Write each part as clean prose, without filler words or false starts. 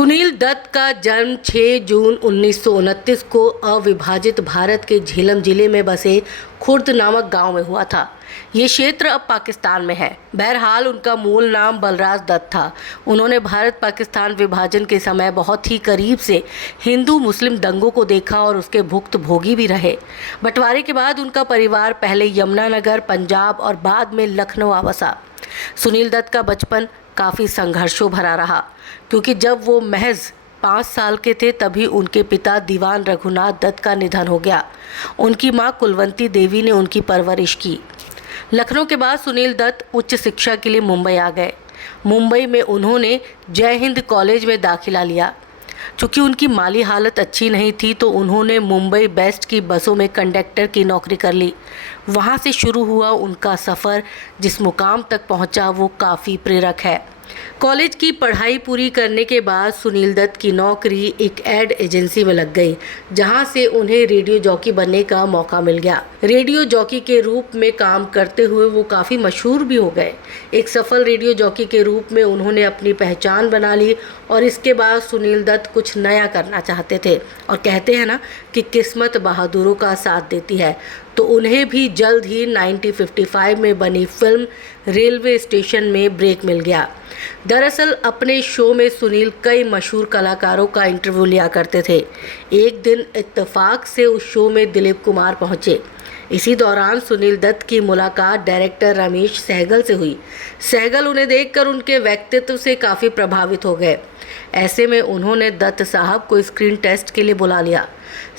सुनील दत्त का जन्म 6 जून 1929 को अविभाजित भारत के झेलम जिले में बसे खुर्द नामक गांव में हुआ था। ये क्षेत्र अब पाकिस्तान में है। बहरहाल उनका मूल नाम बलराज दत्त था। उन्होंने भारत पाकिस्तान विभाजन के समय बहुत ही करीब से हिंदू मुस्लिम दंगों को देखा और उसके भुक्तभोगी भी रहे। बंटवारे के बाद उनका परिवार पहले यमुनानगर, पंजाब और बाद में लखनऊ आ बसा। सुनील दत्त का बचपन काफ़ी संघर्षों भरा रहा, क्योंकि जब वो महज 5 साल के थे तभी उनके पिता दीवान रघुनाथ दत्त का निधन हो गया। उनकी मां कुलवंती देवी ने उनकी परवरिश की। लखनऊ के बाद सुनील दत्त उच्च शिक्षा के लिए मुंबई आ गए। मुंबई में उन्होंने जय हिंद कॉलेज में दाखिला लिया। चूँकि उनकी माली हालत अच्छी नहीं थी तो उन्होंने मुंबई बेस्ट की बसों में कंडक्टर की नौकरी कर ली। वहाँ से शुरू हुआ उनका सफ़र। जिस मुकाम तक पहुँचा वो काफ़ी प्रेरक है। कॉलेज की पढ़ाई पूरी करने के बाद सुनील दत्त की नौकरी एक एड एजेंसी में लग गई, जहां से उन्हें रेडियो जॉकी बनने का मौका मिल गया। रेडियो जॉकी के रूप में काम करते हुए वो काफ़ी मशहूर भी हो गए। एक सफल रेडियो जॉकी के रूप में उन्होंने अपनी पहचान बना ली और इसके बाद सुनील दत्त कुछ नया करना चाहते थे। और कहते हैं ना कि किस्मत बहादुरों का साथ देती है, तो उन्हें भी जल्द ही 1955 में बनी फिल्म रेलवे स्टेशन में ब्रेक मिल गया। दरअसल अपने शो में सुनील कई मशहूर कलाकारों का इंटरव्यू लिया करते थे। एक दिन इत्तेफाक से उस शो में दिलीप कुमार पहुंचे। इसी दौरान सुनील दत्त की मुलाकात डायरेक्टर रमेश सहगल से हुई। सहगल उन्हें देखकर उनके व्यक्तित्व से काफ़ी प्रभावित हो गए। ऐसे में उन्होंने दत्त साहब को स्क्रीन टेस्ट के लिए बुला लिया।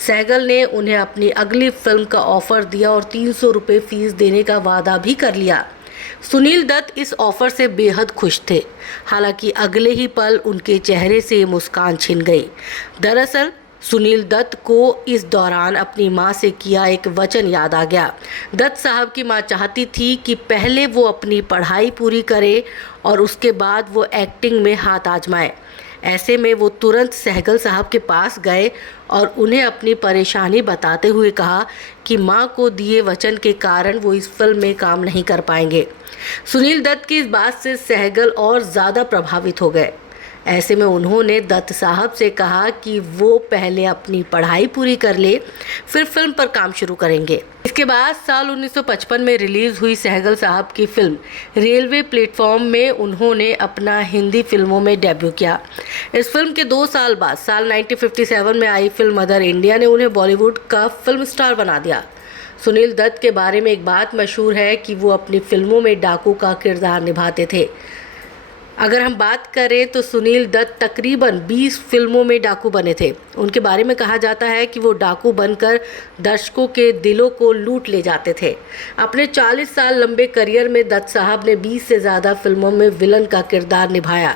सहगल ने उन्हें अपनी अगली फिल्म का ऑफ़र दिया और 300 रुपये फीस देने का वादा भी कर लिया। सुनील दत्त इस ऑफ़र से बेहद खुश थे। हालांकि अगले ही पल उनके चेहरे से मुस्कान छिन गई। दरअसल सुनील दत्त को इस दौरान अपनी मां से किया एक वचन याद आ गया। दत्त साहब की मां चाहती थी कि पहले वो अपनी पढ़ाई पूरी करे और उसके बाद वो एक्टिंग में हाथ आजमाए। ऐसे में वो तुरंत सहगल साहब के पास गए और उन्हें अपनी परेशानी बताते हुए कहा कि मां को दिए वचन के कारण वो इस फिल्म में काम नहीं कर पाएंगे। सुनील दत्त की इस बात से सहगल और ज़्यादा प्रभावित हो गए। ऐसे में उन्होंने दत्त साहब से कहा कि वो पहले अपनी पढ़ाई पूरी कर ले, फिर फिल्म पर काम शुरू करेंगे। इसके बाद साल 1955 में रिलीज़ हुई सहगल साहब की फिल्म रेलवे प्लेटफॉर्म में उन्होंने अपना हिंदी फिल्मों में डेब्यू किया। इस फिल्म के 2 साल बाद साल 1957 में आई फिल्म मदर इंडिया ने उन्हें बॉलीवुड का फिल्म स्टार बना दिया। सुनील दत्त के बारे में एक बात मशहूर है कि वो अपनी फिल्मों में डाकू का किरदार निभाते थे। अगर हम बात करें तो सुनील दत्त तकरीबन 20 फिल्मों में डाकू बने थे। उनके बारे में कहा जाता है कि वो डाकू बनकर दर्शकों के दिलों को लूट ले जाते थे। अपने 40 साल लंबे करियर में दत्त साहब ने 20 से ज़्यादा फिल्मों में विलन का किरदार निभाया।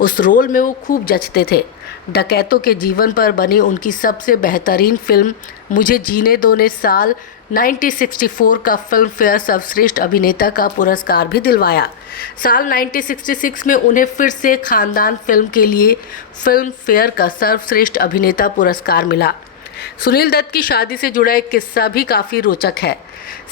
उस रोल में वो खूब जचते थे। डकैतों के जीवन पर बनी उनकी सबसे बेहतरीन फिल्म मुझे जीने दो ने साल 1964 का फिल्म फेयर सर्वश्रेष्ठ अभिनेता का पुरस्कार भी दिलवाया। साल 1966 में उन्हें फिर से खानदान फिल्म के लिए फिल्म फेयर का सर्वश्रेष्ठ अभिनेता पुरस्कार मिला। सुनील दत्त की शादी से जुड़ा एक किस्सा भी काफ़ी रोचक है।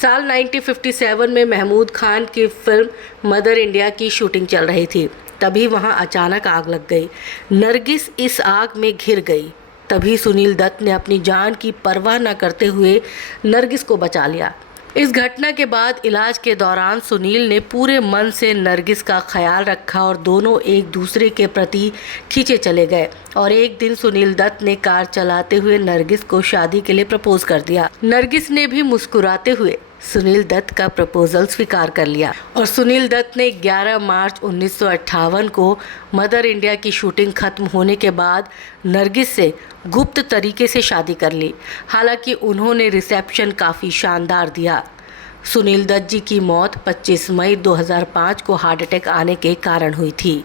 साल 1957 में महमूद खान की फिल्म मदर इंडिया की शूटिंग चल रही थी। तभी वहां अचानक आग लग गई। नरगिस इस आग में घिर गई। तभी सुनील दत्त ने अपनी जान की परवाह न करते हुए नरगिस को बचा लिया। इस घटना के बाद इलाज के दौरान सुनील ने पूरे मन से नरगिस का ख्याल रखा और दोनों एक दूसरे के प्रति खींचे चले गए। और एक दिन सुनील दत्त ने कार चलाते हुए नरगिस को शादी के लिए प्रपोज कर दिया। नरगिस ने भी मुस्कुराते हुए सुनील दत्त का प्रपोजल स्वीकार कर लिया और सुनील दत्त ने 11 मार्च 1958 को मदर इंडिया की शूटिंग खत्म होने के बाद नरगिस से गुप्त तरीके से शादी कर ली। हालांकि उन्होंने रिसेप्शन काफ़ी शानदार दिया। सुनील दत्त जी की मौत 25 मई 2005 को हार्ट अटैक आने के कारण हुई थी।